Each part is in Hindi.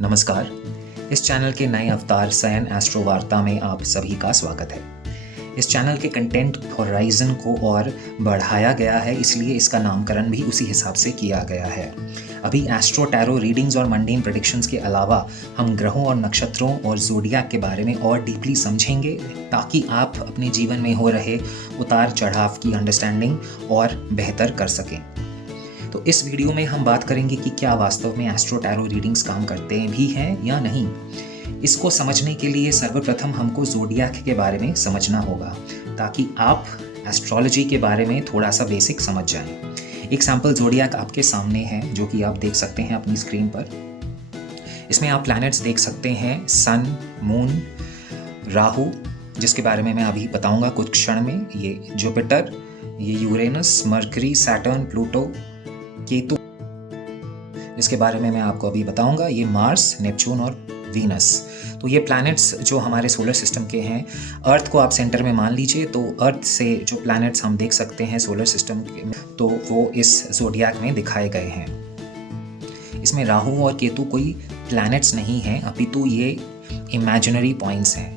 नमस्कार। इस चैनल के नए अवतार सयन एस्ट्रो वार्ता में आप सभी का स्वागत है। इस चैनल के कंटेंट होराइजन को और बढ़ाया गया है, इसलिए इसका नामकरण भी उसी हिसाब से किया गया है। अभी एस्ट्रो टैरो रीडिंग्स और मंडेन प्रेडिक्शंस के अलावा हम ग्रहों और नक्षत्रों और ज़ोडिएक के बारे में और डीपली समझेंगे, ताकि आप अपने जीवन में हो रहे उतार चढ़ाव की अंडरस्टैंडिंग और बेहतर कर सकें। तो इस वीडियो में हम बात करेंगे कि क्या वास्तव में एस्ट्रो टैरो रीडिंग्स काम करते भी हैं या नहीं। इसको समझने के लिए सर्वप्रथम हमको ज़ोडिएक के बारे में समझना होगा, ताकि आप एस्ट्रोलॉजी के बारे में थोड़ा सा बेसिक समझ जाएं। एक सैम्पल ज़ोडिएक आपके सामने है, जो कि आप देख सकते हैं अपनी स्क्रीन पर। इसमें आप प्लैनेट्स देख सकते हैं, सन, मून, राहु, जिसके बारे में मैं अभी बताऊंगा कुछ क्षण में। ये जुपिटर, ये Uranus, mercury, Saturn, Pluto, Ketu, जिसके बारे में मैं आपको अभी बताऊंगा। ये मार्स, नेपच्यून और वीनस। तो ये प्लैनेट्स जो हमारे सोलर सिस्टम के हैं, अर्थ को आप सेंटर में मान लीजिए, तो अर्थ से जो प्लैनेट्स हम देख सकते हैं सोलर सिस्टम के, तो वो इस ज़ोडिएक में दिखाए गए हैं। इसमें राहु और केतु कोई प्लैनेट्स नहीं हैं, अपितु ये इमेजिनरी पॉइंट्स हैं।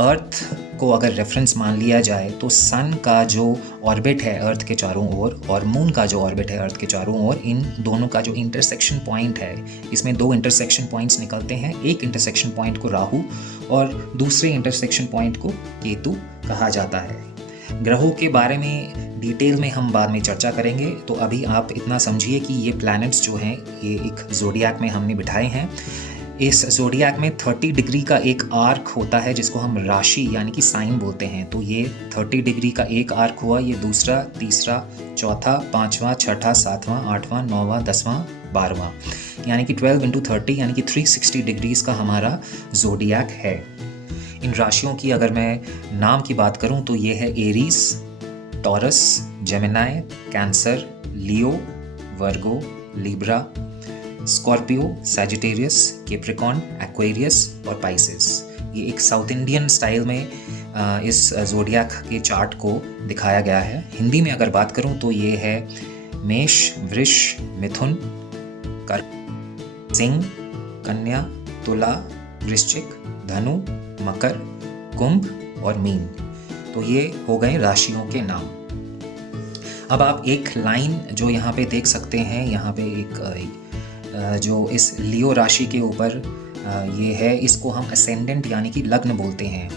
अर्थ को अगर रेफरेंस मान लिया जाए तो सन का जो ऑर्बिट है अर्थ के चारों ओर, और मून का जो ऑर्बिट है अर्थ के चारों ओर, इन दोनों का जो इंटरसेक्शन पॉइंट है, इसमें दो इंटरसेक्शन पॉइंट्स निकलते हैं। एक इंटरसेक्शन पॉइंट को राहु और दूसरे इंटरसेक्शन पॉइंट को केतु कहा जाता है। ग्रहों के बारे में डिटेल में हम बाद में चर्चा करेंगे, तो अभी आप इतना समझिए कि ये प्लैनेट्स जो हैं ये एक ज़ोडिएक में हमने बिठाए हैं। इस ज़ोडिएक में 30 डिग्री का एक आर्क होता है, जिसको हम राशि यानी कि साइन बोलते हैं। तो ये 30 डिग्री का एक आर्क हुआ, ये दूसरा, तीसरा, चौथा, पाँचवा, छठा, सातवां, आठवां, नौवां, 10वां, 12वां, यानी कि 12 × 30 यानी कि 360 डिग्रीज़ का हमारा ज़ोडिएक है। इन राशियों की अगर मैं नाम की बात करूं तो ये है Aries, Taurus, Gemini, Cancer, Leo, Virgo, Libra, Scorpio, Sagittarius, Capricorn, Aquarius और पाइसेस। ये एक साउथ इंडियन स्टाइल में इस ज़ोडिएक के चार्ट को दिखाया गया है। हिंदी में अगर बात करूं तो ये है मेष, वृष, मिथुन, कर्क, सिंह, कन्या, तुला, वृश्चिक, धनु, मकर, कुंभ और मीन। तो ये हो गए राशियों के नाम। अब आप एक लाइन जो यहाँ पे देख सकते हैं, यहाँ पे एक जो इस लियो राशि के ऊपर ये है, इसको हम असेंडेंट यानी कि लग्न बोलते हैं।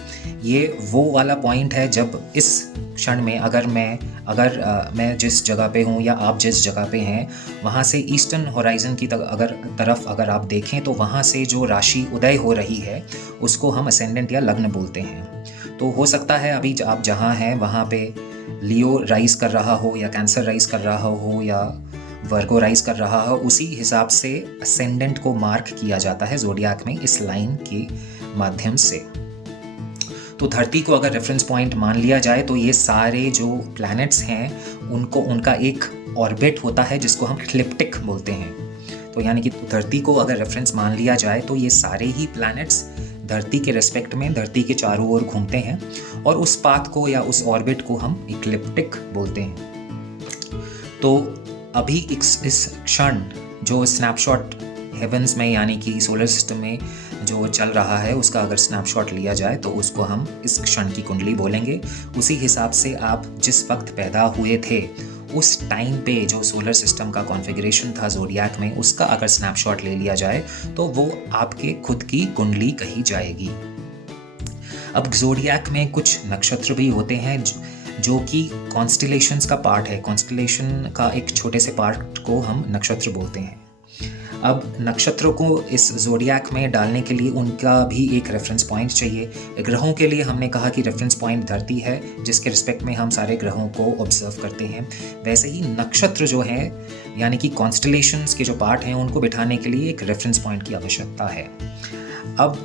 ये वो वाला पॉइंट है जब इस क्षण में अगर मैं जिस जगह पे हूँ या आप जिस जगह पे हैं, वहाँ से ईस्टर्न होराइजन की तरफ अगर आप देखें, तो वहाँ से जो राशि उदय हो रही है उसको हम असेंडेंट या लग्न बोलते हैं। तो हो सकता है अभी आप जहाँ हैं वहाँ पे लियो राइज कर रहा हो, या कैंसर राइज कर रहा हो, या वर्गो राइज कर रहा हो। उसी हिसाब से असेंडेंट को मार्क किया जाता है ज़ोडिएक में इस लाइन के माध्यम से। तो धरती को अगर रेफरेंस पॉइंट मान लिया जाए, तो ये सारे जो प्लैनेट्स हैं उनका एक ऑर्बिट होता है, जिसको हम इक्लिप्टिक बोलते हैं। तो यानी कि धरती को अगर रेफरेंस मान लिया जाए तो ये सारे ही प्लैनेट्स धरती के रेस्पेक्ट में धरती के चारों ओर घूमते हैं, और उस पाथ को या उस ऑर्बिट को हम इक्लिप्टिक बोलते हैं। तो अभी इस क्षण जो स्नैपशॉट हेवंस में यानी कि सोलर सिस्टम में जो चल रहा है, उसका अगर स्नैपशॉट लिया जाए तो उसको हम इस क्षण की कुंडली बोलेंगे। उसी हिसाब से आप जिस वक्त पैदा हुए थे उस टाइम पे जो सोलर सिस्टम का कॉन्फ़िगरेशन था ज़ोडिएक में, उसका अगर स्नैपशॉट ले लिया जाए तो वो आपके खुद की कुंडली कही जाएगी। अब ज़ोडिएक में कुछ नक्षत्र भी होते हैं जो कि कॉन्स्टेलेशंस का पार्ट है। कॉन्स्टेलेशन का एक छोटे से पार्ट को हम नक्षत्र बोलते हैं। अब नक्षत्रों को इस ज़ोडिएक में डालने के लिए उनका भी एक रेफरेंस पॉइंट चाहिए। ग्रहों के लिए हमने कहा कि रेफरेंस पॉइंट धरती है, जिसके रिस्पेक्ट में हम सारे ग्रहों को ऑब्जर्व करते हैं। वैसे ही नक्षत्र जो है यानी कि कॉन्स्टेलेशंस के जो पार्ट हैं, उनको बिठाने के लिए एक रेफरेंस पॉइंट की आवश्यकता है। अब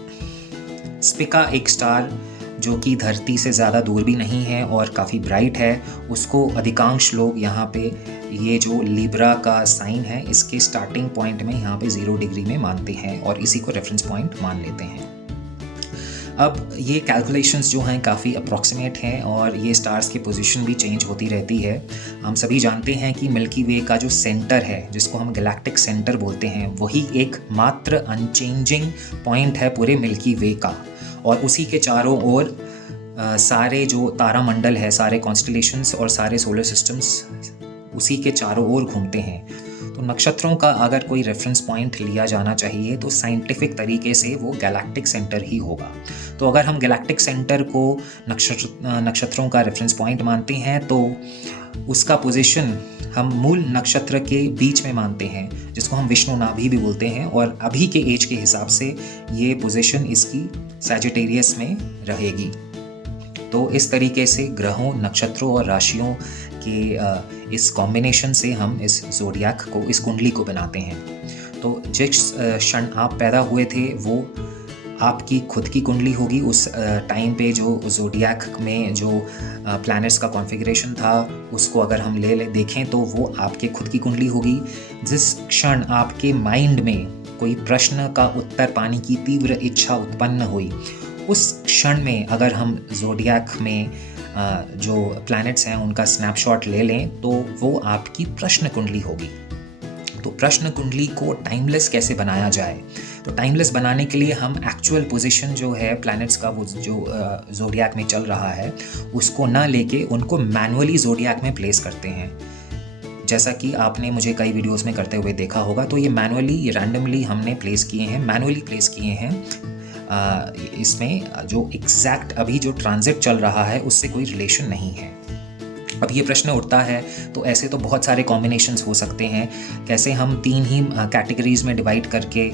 स्पिका एक स्टार जो कि धरती से ज़्यादा दूर भी नहीं है और काफ़ी ब्राइट है, उसको अधिकांश लोग यहाँ पे ये जो लिब्रा का साइन है, इसके स्टार्टिंग पॉइंट में यहाँ पे 0 डिग्री में मानते हैं और इसी को रेफरेंस पॉइंट मान लेते हैं। अब ये कैलकुलेशंस जो हैं काफ़ी अप्रॉक्सीमेट हैं और ये स्टार्स की पोजीशन भी चेंज होती रहती है। हम सभी जानते हैं कि मिल्की वे का जो सेंटर है, जिसको हम गैलेक्टिक सेंटर बोलते हैं, वही एक मात्र अनचेंजिंग पॉइंट है पूरे मिल्की वे का, और उसी के चारों ओर सारे जो तारामंडल है, सारे कॉन्स्टलेशंस और सारे सोलर सिस्टम्स उसी के चारों ओर घूमते हैं। तो नक्षत्रों का अगर कोई रेफरेंस पॉइंट लिया जाना चाहिए तो साइंटिफिक तरीके से वो गैलेक्टिक सेंटर ही होगा। तो अगर हम गैलेक्टिक सेंटर को नक्षत्रों का रेफरेंस पॉइंट मानते हैं तो उसका पोजीशन हम मूल नक्षत्र के बीच में मानते हैं, जिसको हम विष्णु नाभि भी बोलते हैं, और अभी के एज के हिसाब से ये पोजीशन इसकी सैजिटेरियस में रहेगी। तो इस तरीके से ग्रहों, नक्षत्रों और राशियों के इस कॉम्बिनेशन से हम इस ज़ोडिएक को, इस कुंडली को बनाते हैं। तो जिस क्षण आप पैदा हुए थे वो आपकी खुद की कुंडली होगी। उस टाइम पे जो ज़ोडिएक में जो प्लैनेट्स का कॉन्फ़िगरेशन था उसको अगर हम देखें तो वो आपके खुद की कुंडली होगी। जिस क्षण आपके माइंड में कोई प्रश्न का उत्तर पाने की तीव्र इच्छा उत्पन्न हुई, उस क्षण में अगर हम ज़ोडिएक में जो प्लैनेट्स हैं उनका स्नैपशॉट ले लें तो वो आपकी प्रश्न कुंडली होगी। तो प्रश्न कुंडली को टाइमलेस कैसे बनाया जाए? तो टाइमलेस बनाने के लिए हम एक्चुअल पोजीशन जो है प्लैनेट्स का, वो जो ज़ोडिएक में चल रहा है, उसको ना लेके उनको मैनुअली ज़ोडिएक में प्लेस करते हैं। जैसा कि आपने मुझे कई वीडियोस में करते हुए देखा होगा, तो ये मैनुअली, रैंडमली हमने प्लेस किए हैं, मैनुअली प्लेस किए हैं। इसमें जो एग्जैक्ट अभी जो ट्रांजिट चल रहा है उससे कोई रिलेशन नहीं है। अब ये प्रश्न उठता है तो ऐसे तो बहुत सारे कॉम्बिनेशंस हो सकते हैं, कैसे हम 3 ही कैटेगरीज में डिवाइड करके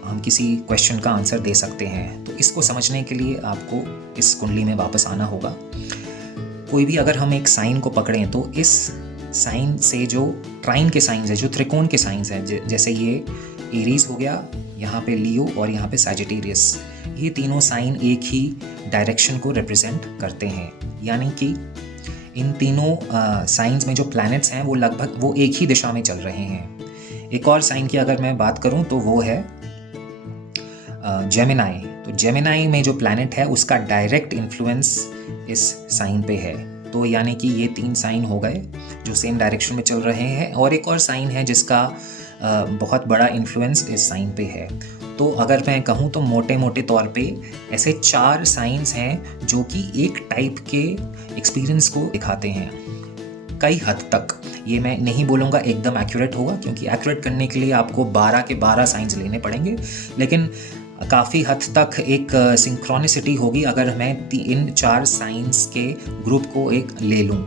हम किसी क्वेश्चन का आंसर दे सकते हैं। तो इसको समझने के लिए आपको इस कुंडली में वापस आना होगा। कोई भी अगर हम एक साइन को पकड़ें तो इस साइन से जो ट्राइन के साइंस है, जो त्रिकोण के साइंस हैं, जैसे ये एरीज हो गया, यहाँ पे लियो और यहाँ पे सैजिटेरियस, ये तीनों साइन एक ही डायरेक्शन को रिप्रेजेंट करते हैं। यानी कि इन तीनों साइंस में जो प्लैनेट्स हैं वो लगभग वो एक ही दिशा में चल रहे हैं। एक और साइन की अगर मैं बात करूं तो वो है जेमिनाई। तो जेमिनाई में जो प्लैनेट है उसका डायरेक्ट इन्फ्लुएंस इस साइन पे है। तो यानी कि ये 3 साइन हो गए जो सेम डायरेक्शन में चल रहे हैं, और एक और साइन है जिसका बहुत बड़ा इन्फ्लुएंस इस साइन पे है। तो अगर मैं कहूँ तो मोटे मोटे तौर पे ऐसे 4 साइंस हैं जो कि एक टाइप के एक्सपीरियंस को दिखाते हैं। कई हद तक ये मैं नहीं बोलूँगा एकदम एक्यूरेट होगा, क्योंकि एक्यूरेट करने के लिए आपको 12 के 12 साइंस लेने पड़ेंगे, लेकिन काफ़ी हद तक एक सिंक्रोनिसिटी होगी अगर मैं इन 4 साइंस के ग्रुप को एक ले लूँ।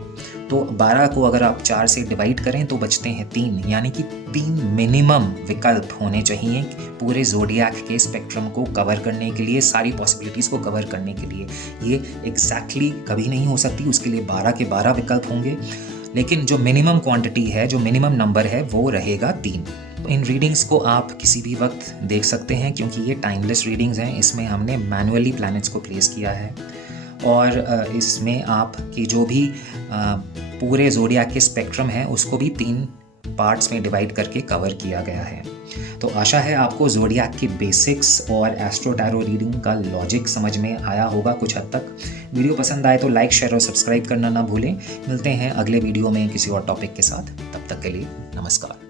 तो 12 को अगर आप 4 से डिवाइड करें तो बचते हैं 3, यानी कि 3 मिनिमम विकल्प होने चाहिए पूरे ज़ोडिएक के स्पेक्ट्रम को कवर करने के लिए, सारी पॉसिबिलिटीज़ को कवर करने के लिए। ये एग्जैक्टली कभी नहीं हो सकती, उसके लिए 12 के 12 विकल्प होंगे, लेकिन जो मिनिमम क्वांटिटी है, जो मिनिमम नंबर है, वो रहेगा 3। इन रीडिंग्स को आप किसी भी वक्त देख सकते हैं, क्योंकि ये टाइमलेस रीडिंग्स हैं। इसमें हमने मैनुअली प्लैनेट्स को प्लेस किया है, और इसमें आपकी जो भी पूरे ज़ोडिएक के स्पेक्ट्रम है उसको भी 3 पार्ट्स में डिवाइड करके कवर किया गया है। तो आशा है आपको ज़ोडिएक की बेसिक्स और एस्ट्रो टैरो रीडिंग का लॉजिक समझ में आया होगा कुछ हद तक। वीडियो पसंद आए तो लाइक, शेयर और सब्सक्राइब करना ना भूलें। मिलते हैं अगले वीडियो में किसी और टॉपिक के साथ। तब तक के लिए नमस्कार।